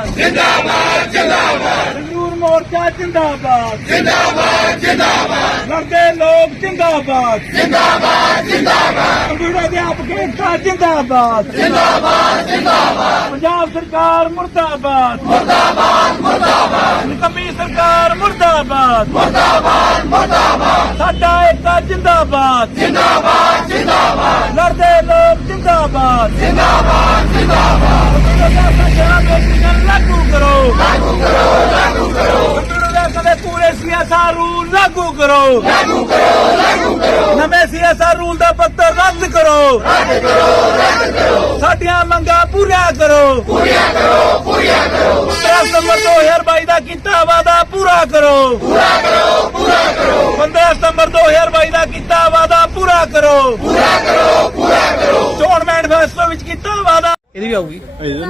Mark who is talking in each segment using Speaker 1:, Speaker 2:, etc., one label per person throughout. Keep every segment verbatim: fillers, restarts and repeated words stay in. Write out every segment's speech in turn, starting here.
Speaker 1: जिंदाबाद जिंदाबाद
Speaker 2: मजदूर मोर्चा जिंदाबाद
Speaker 1: जिंदाबाद जिंदाबाद
Speaker 2: लड़ते लोग जिंदाबाद
Speaker 1: जिंदाबाद जिंदाबाद
Speaker 2: कंप्यूटर अध्यापक एकता जिंदाबाद
Speaker 1: जिंदाबाद जिंदाबाद
Speaker 2: पंजाब सरकार मुर्दाबाद
Speaker 1: मुर्दाबाद मुर्दाबाद
Speaker 2: निकम्मी सरकार मुर्दाबाद
Speaker 1: मुर्दाबाद मुर्दाबाद
Speaker 2: साडा एकता जिंदाबाद
Speaker 1: जिंदाबाद जिंदाबाद
Speaker 2: लड़ते लोग जिंदाबाद
Speaker 1: जिंदाबाद जिंदाबाद
Speaker 2: लागू करो
Speaker 1: लागू करो लागू करो
Speaker 2: कंप्यूटर ਦੇ ਪੂਰੇ ਸਿਆਸਾ ਰੂਲ ਲਾਗੂ ਕਰੋ
Speaker 1: लागू करो लागू करो
Speaker 2: ਨਵੇਂ ਸਿਆਸਾ ਰੂਲ ਦਾ ਪੱਤਰ ਰੱਦ ਕਰੋ
Speaker 1: रद्द करो रद्द करो
Speaker 2: ਸਾਡੀਆਂ ਮੰਗਾਂ ਪੂਰੀਆਂ ਕਰੋ
Speaker 1: पूरिया करो पूरिया करो
Speaker 2: पंद्रह सितंबर दो हजार बाईस ਦਾ ਕੀਤਾ ਵਾਅਦਾ ਪੂਰਾ ਕਰੋ
Speaker 1: पूरा करो पूरा करो
Speaker 2: पंद्रह सितंबर दो हजार बाईस ਦਾ ਕੀਤਾ ਵਾਅਦਾ ਪੂਰਾ ਕਰੋ
Speaker 1: पूरा करो पूरा करो
Speaker 2: ਚੋਣ ਮੈਨੀਫੈਸਟੋ ਵਿੱਚ ਕੀਤਾ ਵਾਅਦਾ ਇਹਦੀ ਵੀ ਆਊਗੀ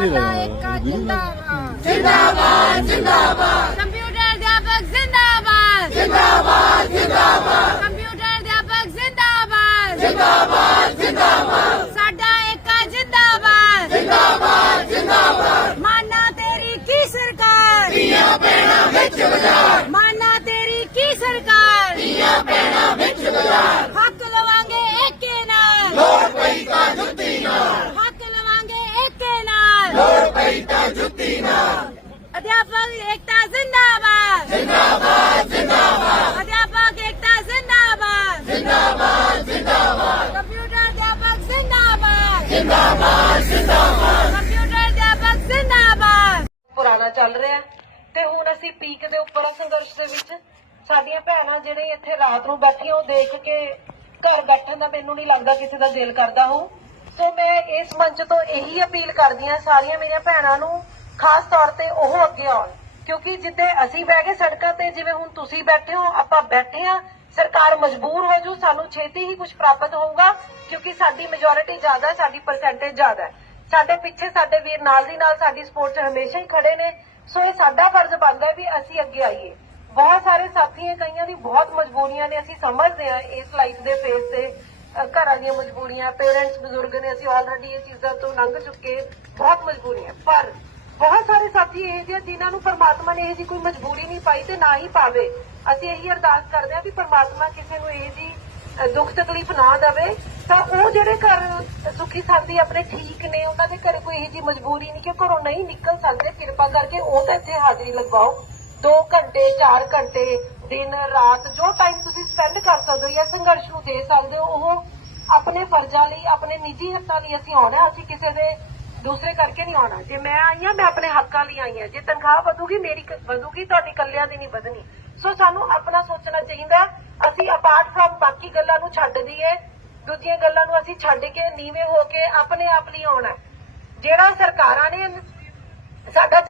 Speaker 1: जिंदाबाद जिंदाबाद
Speaker 3: कंप्यूटर अध्यापक जिंदाबाद
Speaker 1: जिंदाबाद जिंदाबाद
Speaker 3: कंप्यूटर अध्यापक जिंदाबाद
Speaker 1: जिंदाबाद जिंदाबाद
Speaker 3: साडा एका जिंदाबाद
Speaker 1: जिंदाबाद जिंदाबाद
Speaker 3: माना तेरी की सरकार
Speaker 1: धीया भैणा विच बाजार
Speaker 3: माना तेरी की सरकार
Speaker 1: धीया भैणा विच बाजार
Speaker 3: हक लवांगे एके नाल
Speaker 1: लोड़ पई तां जुत्ती नाल
Speaker 3: हक लवांगे एके नाल
Speaker 1: लोड़ पई तां जुत्ती नाल
Speaker 3: अध्यापक एकता जिंदाबाद
Speaker 1: जिंदाबाद जिंदाबाद
Speaker 3: अध्यापक एकता जिंदाबाद
Speaker 1: जिंदाबाद जिंदाबाद
Speaker 3: कंप्यूटर अध्यापक जिंदाबाद
Speaker 1: जिंदाबाद जिंदाबाद
Speaker 3: कंप्यूटर अध्यापक जिंदाबाद
Speaker 4: ਪੁਰਾਣਾ ਚੱਲ ਰਿਹਾ ਤੇ ਹੁਣ ਅਸੀਂ ਪੀਕ ਦੇ ਉੱਪਰ ਆ ਸੰਘਰਸ਼ ਦੇ ਵਿੱਚ ਸਾਡੀਆਂ ਭੈਣਾਂ ਜਿਹੜੇ ਇੱਥੇ ਰਾਤ ਨੂੰ ਬੈਠੀਆਂ ਉਹ ਦੇਖ ਕੇ ਘਰ ਬੈਠਣ ਦਾ ਮੈਨੂੰ ਨਹੀਂ ਲੱਗਦਾ ਕਿਸੇ ਦਾ ਦਿਲ ਕਰਦਾ ਹੋ। ਸੋ ਮੈਂ ਇਸ ਮੰਚ ਤੋਂ ਇਹੀ ਅਪੀਲ ਕਰਦੀ ਹਾਂ ਸਾਰੀਆਂ ਮੇਰੀਆਂ ਭੈਣਾਂ ਨੂੰ, ਖਾਸ ਤੌਰ ਤੇ ਉਹ ਅੱਗੇ ਆਉਣ, ਕਿਉਂਕਿ ਜਿੱਦੇ ਅਸੀਂ ਬਹਿ ਕੇ ਸੜਕਾਂ ਤੇ ਜਿਵੇਂ ਹੁਣ ਤੁਸੀਂ ਬੈਠੇ ਹੋ ਆਪਾਂ ਬੈਠੇ ਆ, ਸਰਕਾਰ ਮਜਬੂਰ ਹੋ ਜੂ, ਸਾਨੂੰ ਛੇਤੀ ਹੀ ਕੁਝ ਪ੍ਰਾਪਤ ਹੋਊਗਾ ਕਿਉਂਕਿ ਸਾਡੀ ਮੈਜੋਰਿਟੀ ਜ਼ਿਆਦਾ ਹੈ, ਸਾਡੀ ਪਰਸੈਂਟੇਜ ਜ਼ਿਆਦਾ ਹੈ। ਸਾਡੇ ਪਿੱਛੇ ਸਾਡੇ ਵੀਰ ਨਾਲ ਦੀ ਨਾਲ ਸਾਡੀ ਸਪੋਰਟ 'ਚ ਹਮੇਸ਼ਾ ਹੀ ਖੜੇ ਨੇ। ਸੋ ਇਹ ਸਾਡਾ ਫਰਜ਼ ਬਣਦਾ ਹੈ ਵੀ ਅਸੀਂ ਅੱਗੇ ਆਈਏ। ਬਹੁਤ ਸਾਰੇ ਸਾਥੀ ਹੈ, ਕਈਆਂ ਦੀ ਬਹੁਤ ਮਜਬੂਰੀਆਂ ਨੇ, ਅਸੀਂ ਸਮਝਦੇ ਹਾਂ ਇਸ ਲਾਈਫ ਦੇ ਫੇਸ ਤੇ ਘਰਾਂ ਦੀਆਂ ਮਜਬੂਰੀਆਂ, ਪੇਰੈਂਟਸ ਬਜ਼ੁਰਗ ਨੇ, ਅਸੀਂ ਆਲਰੇਡੀ ਇਹ ਚੀਜ਼ਾਂ ਤੋਂ ਲੰਘ ਚੁੱਕੇ, ਬਹੁਤ ਮਜਬੂਰੀਆਂ। ਪਰ ਬਹੁਤ ਸਾਰੇ ਸਾਥੀ ਇਹ ਜਿਹੇ ਜਿਨ੍ਹਾਂ ਨੂੰ ਪਰਮਾਤਮਾ ਨੇ ਇਹ ਜੀ ਕੋਈ ਮਜਬੂਰੀ ਨਹੀਂ ਪਾਈ ਤੇ ਨਾ ਹੀ ਪਾਵੇ। ਅਸੀਂ ਇਹੀ ਅਰਦਾਸ ਕਰਦੇ ਹਾਂ ਵੀ ਪਰਮਾਤਮਾ ਕਿਸੇ ਨੂੰ ਇਹ ਜੀ ਦੁੱਖ ਤਕਲੀਫ ਨਾ ਦੇਵੇ, ਤਾਂ ਉਹ ਜਿਹੜੇ ਘਰ ਸੁਖੀ ਸਾਂਦੀ ਆਪਣੇ ਠੀਕ ਨੇ, ਉਹਨਾਂ ਦੇ ਘਰੇ ਕੋਈ ਇਹ ਜੀ ਮਜਬੂਰੀ ਨਹੀਂ ਕਿ ਘਰੋਂ ਨਹੀਂ ਨਿਕਲ ਸਕਦੇ, ਕਿਰਪਾ ਕਰਕੇ ਉਹ ਤਾਂ ਇੱਥੇ ਹਾਜ਼ਰੀ ਲਗਵਾਓ। ਦੋ ਘੰਟੇ ਚਾਰ ਘੰਟੇ ਦਿਨ ਰਾਤ ਜੋ ਟਾਈਮ ਤੁਸੀਂ ਸਪੈਂਡ ਕਰ ਸਕਦੇ ਹੋ ਜਾਂ ਸੰਘਰਸ਼ ਨੂੰ ਦੇ ਸਕਦੇ ਹੋ, ਉਹ ਆਪਣੇ ਫਰਜ਼ਾਂ ਲਈ, ਆਪਣੇ ਨਿੱਜੀ ਹੱਕਾਂ ਲਈ ਅਸੀਂ ਆਉਣਾ। ਅਸੀਂ ਕਿਸੇ ਦੇ ਦੂਸਰੇ ਕਰਕੇ ਨਹੀਂ ਆਉਣਾ। ਜੇ ਮੈਂ ਆਈ ਹਾਂ, ਮੈਂ ਆਪਣੇ ਹੱਕਾਂ ਲਈ ਆਈ ਹਾਂ। ਜੇ ਤਨਖਾਹ ਵਧੂਗੀ ਮੇਰੀ ਵਧੂਗੀ, ਤੁਹਾਡੀ ਇਕੱਲਿਆਂ ਦੀ ਨਹੀਂ ਵਧਣੀ। ਸੋ ਸਾਨੂੰ ਆਪਣਾ ਸੋਚਣਾ ਚਾਹੀਦਾ। ਅਸੀਂ ਅਪਾਰਟ ਫਰਮ ਬਾਕੀ ਗੱਲਾਂ ਨੂੰ ਛੱਡ ਦਈਏ, ਦੂਜੀਆਂ ਗੱਲਾਂ ਨੂੰ ਅਸੀਂ ਛੱਡ ਕੇ ਨੀਵੇਂ ਹੋ ਕੇ ਆਪਣੇ ਆਪ ਲਈ ਆਉਣਾ। ਜਿਹੜਾ ਸਰਕਾਰਾਂ ਨੇ ਸਾਡਾ